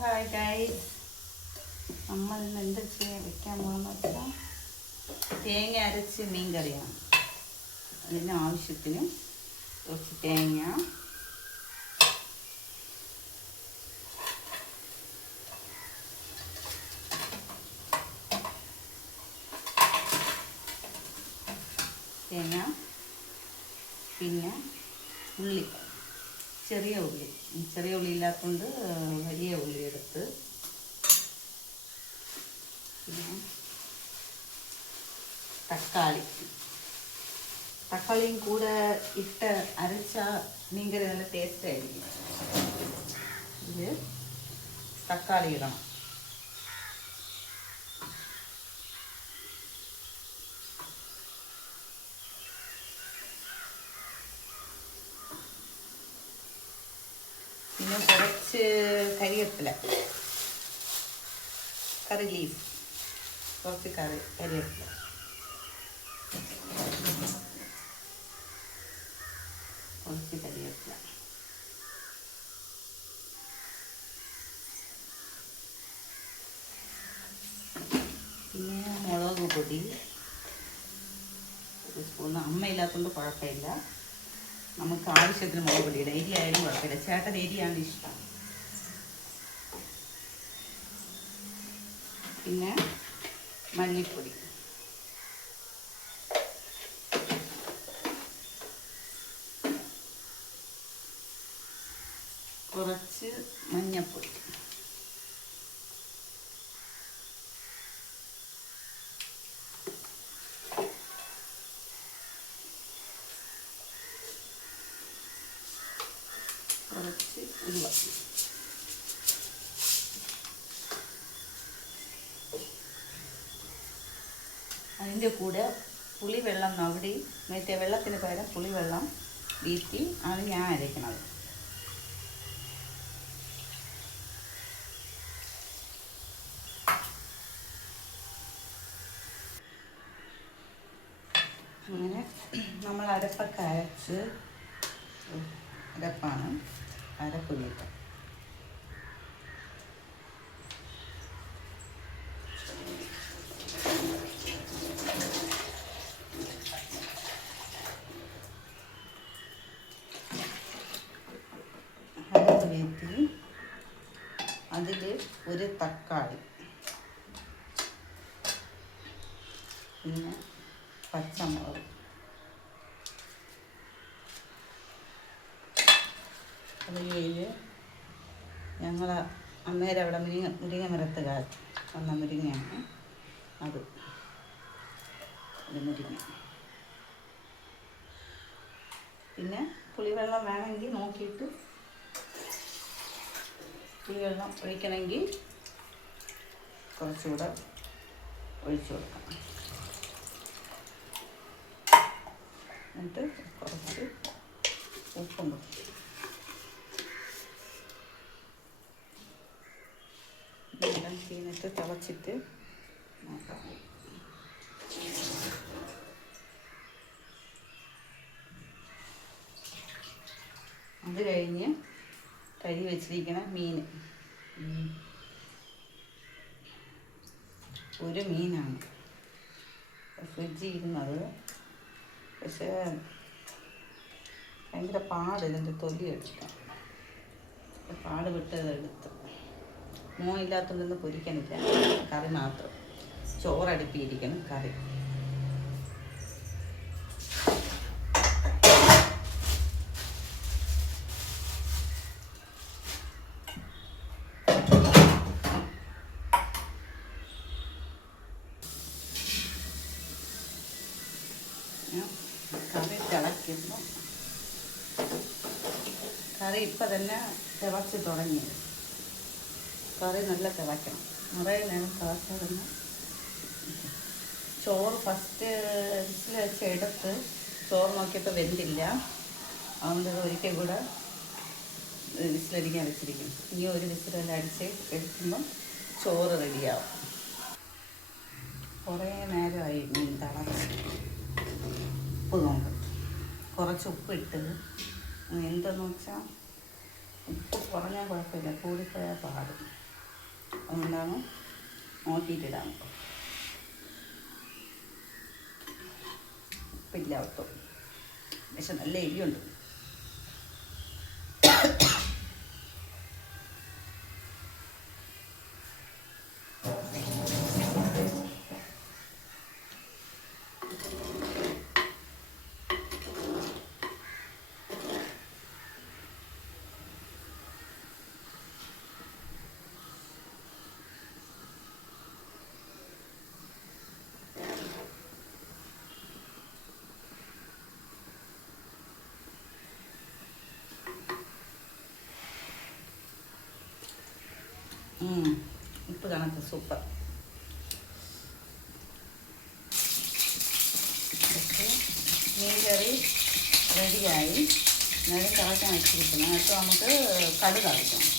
Hi guys. നമ്മൾ ഇന്ന് എന്ത് വെക്കാൻ പോകുന്ന വെച്ചാൽ തേങ്ങ അരച്ച് മീൻ കറിയാണ്. അതിന് ആവശ്യത്തിന് കുറച്ച് തേങ്ങ, പിന്നെ ഉള്ളി, ചെറിയ ഉള്ളി ഇല്ലാത്തതുകൊണ്ട് വലിയ ഉള്ളി എടുത്ത്, പിന്നെ തക്കാളിയും കൂടെ ഇട്ട് അരച്ച മീൻകറി നല്ല ടേസ്റ്റ് ആയിരിക്കും. ഇത് തക്കാളി ഇടണം. പിന്നെ കുറച്ച് കരിവേപ്പില, കറി ലീഫ്, കുറച്ച് കരിവേപ്പില, പിന്നെ മുളക് പൊടി ഒരു സ്പൂൺ. അമ്മയില്ലാത്തതുകൊണ്ട് കുഴപ്പമില്ല, നമുക്ക് ആവശ്യത്തിന് മുളക് പൊടി ഇടാം. എരി ആയാലും കുഴപ്പമില്ല, ചേട്ടൻ എരിയാണ് ഇഷ്ടം. പിന്നെ മല്ലിപ്പൊടി, കുറച്ച് മഞ്ഞൾപ്പൊടി, കുറച്ച് ഉലുവ, അതിൻ്റെ കൂടെ പുളിവെള്ളം അവിടെ മറ്റേ വെള്ളത്തിന് പകരം പുളിവെള്ളം വീട്ടി ആണ് ഞാൻ അരയ്ക്കുന്നത്. അങ്ങനെ നമ്മൾ അരപ്പൊക്കെ അരച്ച് അരപ്പാണ് അരപ്പ് വീട്ടും. അരപ്പ് വീട്ടി അതിൽ ഒരു തക്കാളി, പിന്നെ പച്ചമുളക്, അത് കഴിഞ്ഞ് ഞങ്ങൾ അന്നേരം അവിടെ മുരിങ്ങ മരത്തുകാർ വന്ന മുരിങ്ങയാണ് അത് മുരിങ്ങ. പിന്നെ പുളിവെള്ളം വേണമെങ്കിൽ നോക്കിയിട്ട് പുളിവെള്ളം ഒഴിക്കണമെങ്കിൽ കുറച്ചുകൂടെ ഒഴിച്ചു കൊടുക്കണം. എന്നിട്ട് കുറച്ച് ഉപ്പും കൊടുക്കും. ഇതെല്ലാം ചെയ്തിട്ട് തിളച്ചിട്ട് നോക്കാം. അത് കഴിഞ്ഞ് കഴുകി വെച്ചിരിക്കണ മീൻ, ഒരു മീനാണ് ഫ്രിഡ്ജിൽ ഇരുന്നത്. പക്ഷേ ഭയങ്കര പാട് ഇതിൻ്റെ തൊലി എടുക്കാം, പാട് വിട്ടതെടുത്ത്. മോനില്ലാത്തതൊന്നും പൊരിക്കണില്ല, കറി മാത്രം. ചോറടുപ്പിയിരിക്കണം, കറി. കറി തിളയ്ക്കുന്നു. കറി ഇപ്പം തന്നെ തിളച്ച് തുടങ്ങി. കറി നല്ല തിളയ്ക്കണം, നിറയെ നേരം തിളച്ചാൽ. ചോറ് ഫസ്റ്റ് വിസിൽ വെച്ച് എടുത്ത് ചോറ് നോക്കിയപ്പോൾ വെന്തില്ല, അതുകൊണ്ട് ഒരിക്കൽ കൂടെ വിസിലടിക്കാൻ വെച്ചിരിക്കും. ഇനി ഒരു വിസിലെല്ലാം അടിച്ച് എടുക്കുമ്പം ചോറ് റെഡിയാവും. കുറേ നേരമായി മീൻ തിളച്ച്. ഉപ്പ് നോക്കും, കുറച്ച് ഉപ്പ് ഇട്ടത്. എന്തെന്ന് വെച്ചാൽ ഉപ്പ് കുറഞ്ഞാൽ കുഴപ്പമില്ല, കൂടിപ്പോയാൽ പാടും. അതുകൊണ്ടാണ് നോക്കിയിട്ടിടാൻ. ഉപ്പില്ല ഒട്ടും, പക്ഷെ നല്ല എരിയുണ്ട്. ഉപ്പ് കണക്ക് സൂപ്പർ. മീൻ കറി റെഡിയായി. നേരം തിളക്കാൻ വെച്ചിരിക്കണം. എന്നിട്ട് നമുക്ക് കടുക് അരയ്ക്കണം.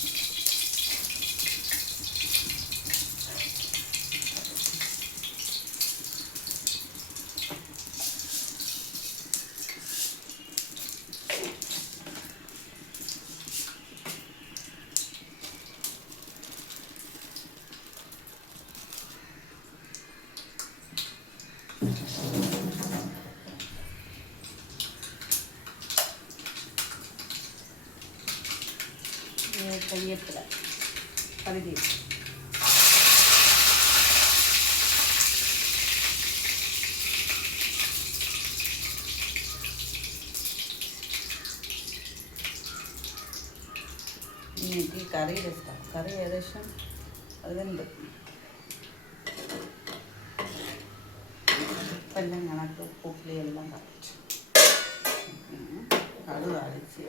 കരിയേപ്പില പകുതി. ഈ കറിയുടെ ഇഷ്ടം. കറി ഏകദേശം അതുണ്ട്. ഉപ്പെല്ലാം കണക്ക്, ഉപ്പുളിയെല്ലാം കറക്റ്റ്. കടുക് അടിച്ച്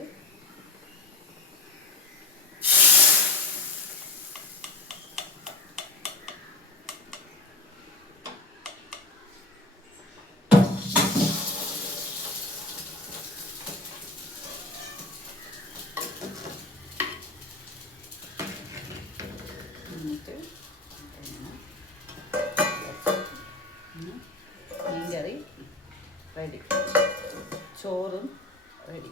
മീൻ കറി റെഡി, ചോറും റെഡി.